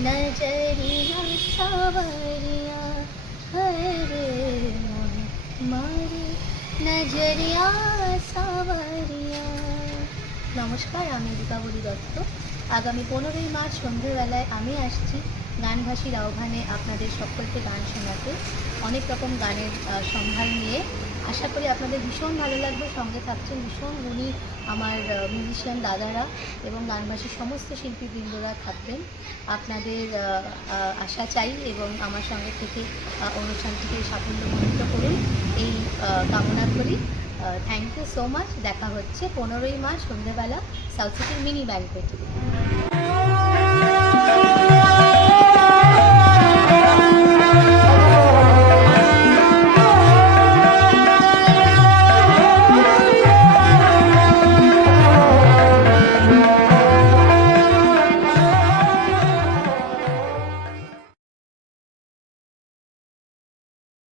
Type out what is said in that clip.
नजरिया सावरिया हरे मोह मारे नजरिया सावरिया। নমস্কার, আমি দীপাবলি দত্ত। আগামী 15ই মার্চ সন্ধ্যেবেলায় আমি আসছি গানভাসীর আহ্বানে আপনাদের সকলকে গান শোনাতে, অনেক রকম গানের সম্ভার নিয়ে। আশা করি আপনাদের ভীষণ ভালো লাগবে। সঙ্গে থাকছেন ভীষণ গুণী আমার মিউজিশিয়ান দাদারা এবং গানভাসীর সমস্ত শিল্পীবৃন্দরা থাকবেন। আপনাদের আশা চাই এবং আমার সঙ্গে থেকে অনুষ্ঠানটিকে সাফল্যমণ্ডিত করুন এই কামনা করি। Thank you so much. দেখা হচ্ছে 15ই মার্চ সন্ধ্যেবেলা সাউথ সিটির মিনি ব্যাংকোয়েটে।